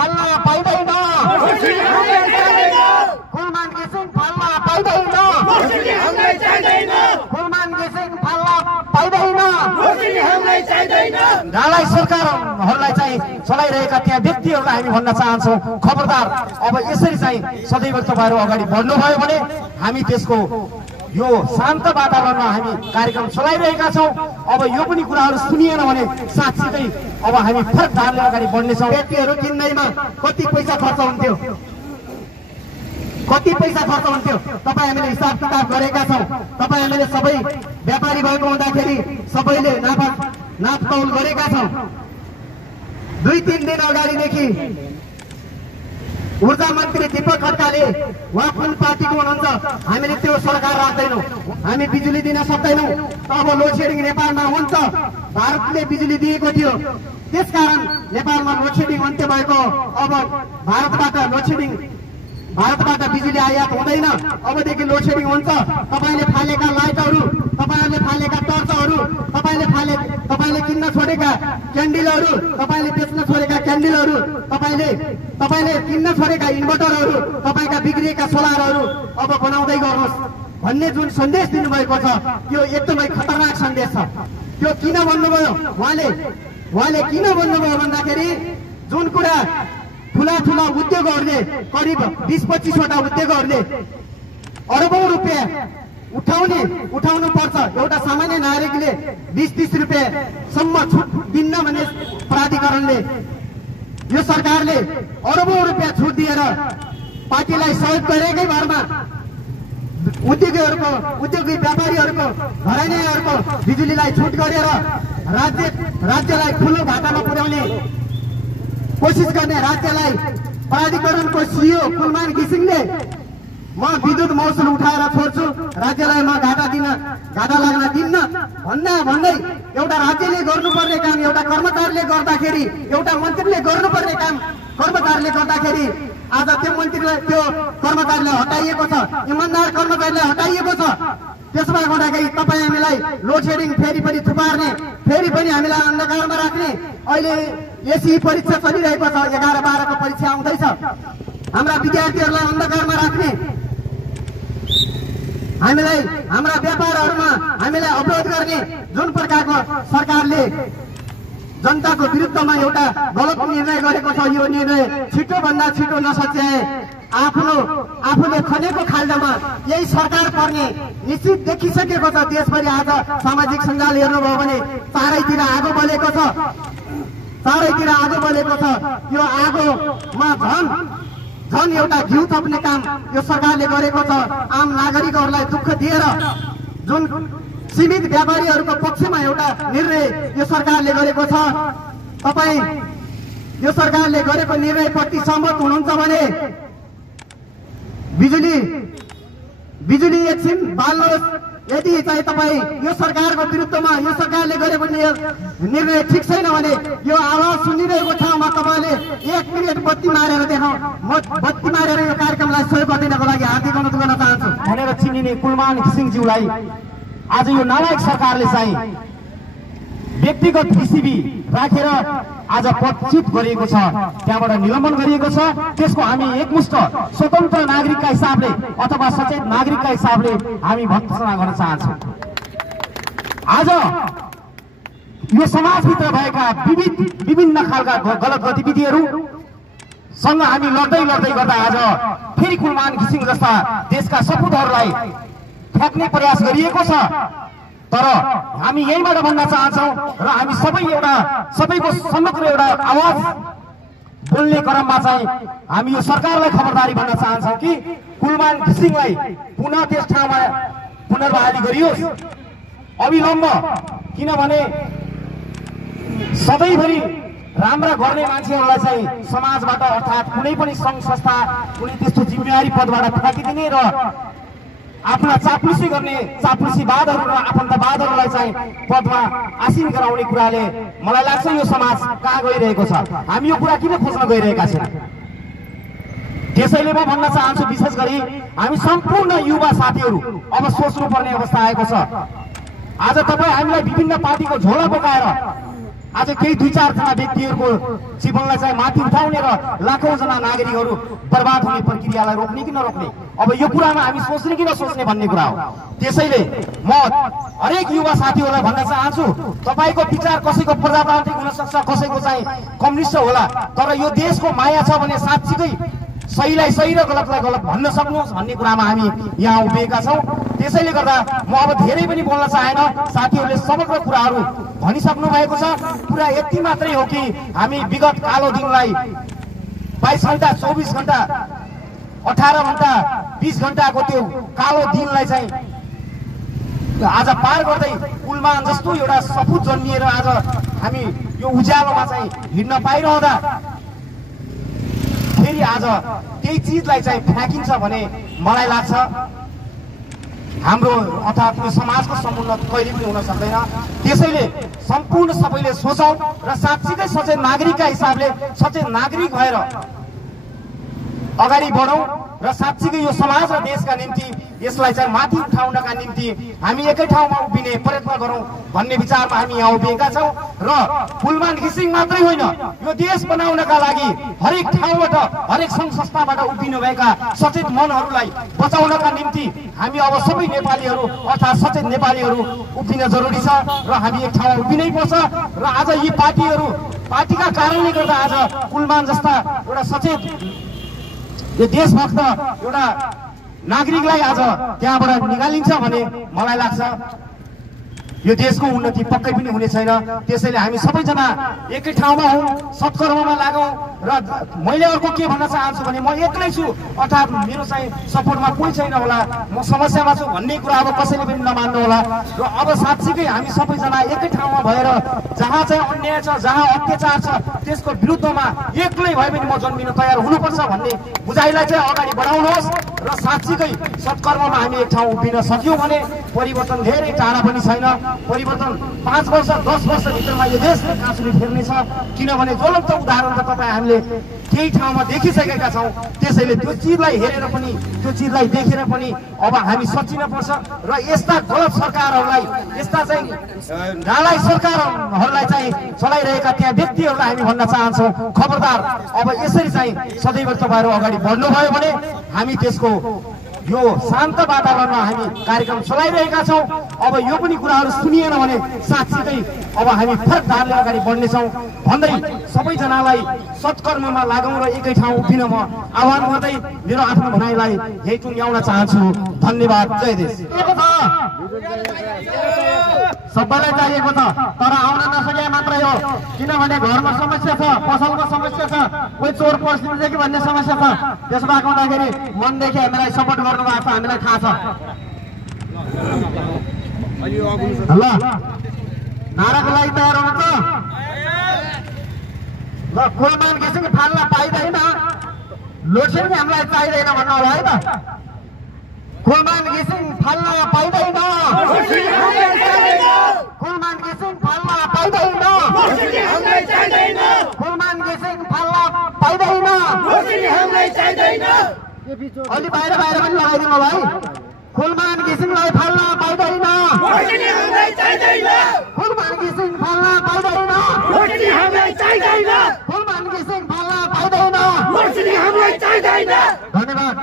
फल्न पाइँदैन, कुलमान घिसिङ फल्न पाइँदैन, कुलमान घिसिङ फल्न पाइँदैन। ढालाई सरकारहरूलाई चाहिँ चलाइरहेका त्यहाँ व्यक्तिहरूलाई हामी भन्न चाहन्छौँ, खबरदार अब यसरी चाहिँ सदैव तपाईँहरू अगाडि बढ्नुभयो भने हामी त्यसको यो शान्त वातावरणमा हामी कार्यक्रम चलाइरहेका छौँ। अब यो पनि कुराहरू सुनिएन भने साँच्चै अब हामी फरक ढालले अगाडि बढ्नेछौँ। व्यक्तिहरू किन्दैमा कति पैसा खर्च हुन्थ्यो, कति पैसा खर्च हुन्थ्यो तपाईँ हामीले हिसाब किताब गरेका छौँ। तपाईँ हामीले सबै व्यापारी भएको हुँदाखेरि सबैले नापतौल गरेका छौँ। 2-3 दिन अगाडिदेखि ऊर्जा मन्त्री दीपक खड्काले उहाँ कुन पार्टीको हुनुहुन्छ, हामीले त्यो सरकार राख्दैनौँ, हामी बिजुली दिन सक्दैनौँ। अब लोडसेडिङ नेपालमा हुन्छ, भारतले बिजुली दिएको थियो, त्यसकारण नेपालमा लोडसेडिङ अन्त्य भएको। अब भारतबाट बिजुली आयात हुँदैन, अबदेखि लोडसेडिङ हुन्छ। तपाईँले फालेका लाइटहरू, तपाईँहरूले फालेका टर्चहरू, तपाईँले किन्न छोडेका क्यान्डलहरू, तपाईँले बेच्न छोडेका क्यान्डलहरू, तपाईँले किन्न छोडेका इन्भर्टरहरू, तपाईँका बिग्रिएका सोलरहरू अब बनाउँदै गर्नुहोस् भन्ने जुन सन्देश दिनुभएको छ त्यो एकदमै खतरनाक सन्देश छ। त्यो किन भन्नुभयो उहाँले किन भन्नुभयो भन्दाखेरि जुन कुरा ठुला उद्योगहरूले करिब 20-25 वटा उद्योगहरूले अरबौं रुपियाँ उठाउनु पर्छ, एउटा सामान्य नागरिकले 20-30 रुपियाँसम्म छुट दिन्न भने प्राधिकरणले, यो सरकारले अरबौं रुपियाँ छुट दिएर पार्टीलाई सहयोग गरेकै भरमा उद्योगी व्यापारीहरूको घरानीहरूको बिजुलीलाई छुट गरेर राज्यलाई ठुलो घाटामा पुर्याउने कोसिस गर्ने राज्यलाई प्राधिकरणको सिइओ कुलमान घिसिङले म विद्युत महसुल उठाएर छोड्छु, राज्यलाई म घाटा लाग्न दिन्न भन्दै एउटा राज्यले गर्नुपर्ने काम एउटा कर्मचारीले गर्दाखेरि, एउटा मन्त्रीले गर्नुपर्ने काम कर्मचारीले गर्दाखेरि आज त्यो कर्मचारीलाई हटाइएको छ, इमान्दार कर्मचारीलाई हटाइएको छ। त्यसमा गर्दाखेरि तपाईँ हामीलाई लोडसेडिङ फेरि पनि थुपार्ने, फेरि पनि हामीलाई अन्धकारमा राख्ने। अहिले एसी परीक्षा चलिरहेको छ, 11-12 को परीक्षा आउँदैछ, हाम्रा विद्यार्थीहरूलाई अन्धकारमा राख्ने, हामीलाई हाम्रा व्यापारहरूमा हामीलाई अवरोध गर्ने जुन प्रकारको सरकारले जनताको विरुद्धमा एउटा गलत निर्णय गरेको छ, यो निर्णय छिटोभन्दा छिटो नसच्याए आफूले खनेको खाल्डोमा यही सरकार पर्ने निश्चित देखिसकेको छ। देशभरि आज सामाजिक सञ्जाल हेर्नुभयो भने चारैतिर आगो बलेको छ। यो आगोमा झन एउटा घिउ थप्ने काम यो सरकारले गरेको छ। आम नागरिकहरूलाई दुःख दिएर जुन सीमित व्यापारीहरूको पक्षमा एउटा निर्णय यो सरकारले गरेको छ। तपाईँ यो सरकारले गरेको निर्णयप्रति सहमत हुनुहुन्छ भने बिजुली एकछिन बाल्नुहोस्। यदि चाहिँ तपाईँ यो सरकारको विरुद्धमा यो सरकारले गरेको निर्णय ठिक छैन भने यो आवाज सुनिरहेको ठाउँमा तपाईँले 1 मिनेट बत्ती मारेर देखाउँ। म बत्ती मारेर यो कार्यक्रमलाई सहयोग गरिदिनको लागि हार्दिक अनुरोध गर्न चाहन्छु भनेर चिनिने कुलमान घिसिङज्यूलाई आज यो नालायक सरकारले चाहिँ व्यक्तिगत भिसिबी राखेर आज पदच्युत गरिएको छ, त्यहाँबाट निलम्बन गरिएको छ। त्यसको हामी एकमुष्ट स्वतन्त्र नागरिकका हिसाबले अथवा सचेत नागरिकका हिसाबले हामी भर्त्सना गर्न चाहन्छौँ। आज यो समाजभित्र भएका विभिन्न खालका गलत गतिविधिहरूसँग हामी लड्दै गर्दा आज फेरि कुलमान घिसिङ जस्ता देशका सपुतहरूलाई ठ्याक्ने प्रयास गरिएको छ। तर हामी यहीँबाट भन्न चाहन्छौँ र हामी सबैको समग्र एउटा आवाज बोल्ने क्रममा चाहिँ हामी यो सरकारलाई खबरदारी भन्न चाहन्छौँ कि कुलमान घिसिङलाई पुनः त्यस ठाउँमा पुनर्बहाली गरियोस् अविलम्ब। किनभने सधैँभरि राम्रा गर्ने मान्छेहरूलाई चाहिँ समाजबाट अर्थात् कुनै पनि सङ्घ संस्था कुनै त्यस्तो जिम्मेवारी पदबाट फ्याँकिदिने र आफ्ना चाप्लुसीवादहरू र आफन्तवादहरूलाई चाहिँ पदमा आसीन गराउने कुराले मलाई लाग्छ यो समाज कहाँ गइरहेको छ। हामी यो कुरा किन खोज्न गइरहेका छौँ? त्यसैले म भन्न चाहन्छु विशेष गरी हामी सम्पूर्ण युवा साथीहरू अब सोच्नुपर्ने अवस्था आएको छ। आज तपाईँ हामीलाई विभिन्न पार्टीको झोला बोकाएर आज केही 2-4 जना व्यक्तिहरूको जीवनलाई चाहिँ माथि उठाउने र लाखौं जना नागरिकहरू बर्बाद हुने प्रक्रियालाई रोक्ने कि नरोक्ने, अब यो कुरामा हामी सोच्ने कि नसोच्ने भन्ने कुरा हो। त्यसैले म हरेक युवा साथीहरूलाई भन्न चाहन्छु, तपाईको विचार कसैको प्रजातान्त्रिक हुन सक्छ, कसैको चाहिँ कम्युनिस्ट होला, तर यो देशको माया छ भने साच्चीकै सहीलाई सही र गलतलाई गलत भन्न सक्नुहोस् भन्ने कुरामा हामी यहाँ उभिएका छौँ। त्यसैले गर्दा म अब धेरै पनि बोल्न चाहेन, साथीहरूले समग्र कुराहरू भनिसक्नु भएको छ। कुरा यति मात्रै हो कि हामी विगत कालो दिनलाई 22 घण्टा 24 घण्टा 18 घण्टा 20 घण्टाको त्यो कालो दिनलाई चाहिँ आज पार गर्दै पुलमान जस्तो एउटा सपुत जन्मिएर आज हामी यो उज्यालोमा चाहिँ हिँड्न पाइरहँदा फेरि आज त्यही चिजलाई चाहिँ फ्याँकिन्छ भने मलाई लाग्छ हाम्रो अर्थात् यो समाजको समुन्नत कहिले पनि हुन सक्दैन। त्यसैले सम्पूर्ण सबैले सोचौं र साच्चीकै सचेत नागरिकका हिसाबले सचेत नागरिक भएर अगाडि बढौं र साच्चीकै यो समाज र देशका निम्ति यसलाई चाहिँ माथि उठाउनका निम्ति हामी एकै ठाउँमा उभिने प्रयत्न गरौं भन्ने विचारमा हामी यहाँ उभिएका छौं। र पुलमान घिसिङ मात्रै होइन, यो देश बनाउनका लागि हरेक ठाउँबाट हरेक संघ संस्थाबाट उभिनुभएका सचेत मनहरूलाई बचाउनका निम्ति हामी अब सबै नेपालीहरू अर्थात् सचेत नेपालीहरू उभिन जरुरी छ र हामी एक ठाउँमा उभिनै पर्छ। र आज यी पार्टीका कारणले गर्दा आज पुलमान जस्ता एउटा सचेत यो देशभक्त एउटा नागरिकलाई आज त्यहाँबाट निकालिन्छ भने मलाई लाग्छ यो देशको उन्नति पक्कै पनि हुने छैन। त्यसैले हामी सबैजना एकै ठाउँमा हौं, सत्कर्ममा लागौं। र मैले अर्को के भन्न चाहन्छु भने म एक्लै छु अर्थात् मेरो चाहिँ सपोर्टमा कोही छैन होला, म समस्यामा छु भन्ने कुरा अब कसैले पनि नमान्नु होला। र अब साच्चीकै हामी सबैजना एकै ठाउँमा भएर जहाँ चाहिँ अन्याय छ, जहाँ अत्याचार छ त्यसको विरुद्धमा एक्लै भए पनि म जन्मिन तयार हुनुपर्छ भन्ने बुझाइलाई चाहिँ अगाडि बढाउनुहोस्। र साच्चीकै सत्कर्ममा हामी एक ठाउँ उभिन सक्यौं भने परिवर्तन धेरै टाढा पनि छैन। परिवर्तन 5 वर्ष 10 वर्ष भित्रमा यो देशले काँसुली फेर्नेछ, किनभने ज्वलन्त उदाहरण त तपाईँ हामीले केही ठाउँमा देखिसकेका छौँ। त्यसैले त्यो चिजलाई हेरेर पनि त्यो चिजलाई देखेर पनि अब हामी सचिन पर्छ र यस्ता गलत सरकारहरूलाई, यस्ता चाहिँ नालायक सरकारहरूलाई चाहिँ चलाइरहेका त्यहाँ व्यक्तिहरूलाई हामी भन्न चाहन्छौँ, खबरदार अब यसरी चाहिँ सदैव तपाईँहरू अगाडि बढ्नुभयो भने हामी त्यसको यो शान्त वातावरणमा हामी कार्यक्रम चलाइरहेका छौँ। अब यो पनि कुराहरू सुनिएन भने साच्चीकै अब हामी फरक धारले अगाडि बढ्नेछौँ भन्दै सबैजनालाई सत्कर्ममा लागौं र एकै ठाउँ उभिन म आह्वान गर्दै मेरो आफ्नो भनाइलाई यही टुङ्ग्याउन चाहन्छु। धन्यवाद। जय देश। सबैलाई चाहिएको छ तर आउन नसके मात्रै हो, किनभने घरमा समस्या छ, पसलको समस्या छ, कोही चोर पस्दिन्छ कि भन्ने समस्या छ। त्यसो भएको हुँदाखेरि मनदेखि हामीलाई सपोर्ट गर्नु भएको छ, हामीलाई थाहा छ। ल नाराको लागि तयार हुनुहुन्छ? ल पुलमान घिसिङ फाल्न पाइँदैन, लोडसेडिङ हामीलाई चाहिँदैन भन्नु होला है त। पुलमान घिसिङ फाल्न पाइँदैन, पुलमान घिसिङ फाल्न पाइँदैन, पुलमान घिसिङ फाल्न पाइँदैन। अलि बाहिर बाहिर पनि लगाइदिनु होला है। पुलमान घिसिङलाई फाल्न पाइँदैन, पुलमान घिसिङ फाल्न पाइँदैन, पुलमान घिसिङ फाल्न पाइँदैन। धन्यवाद।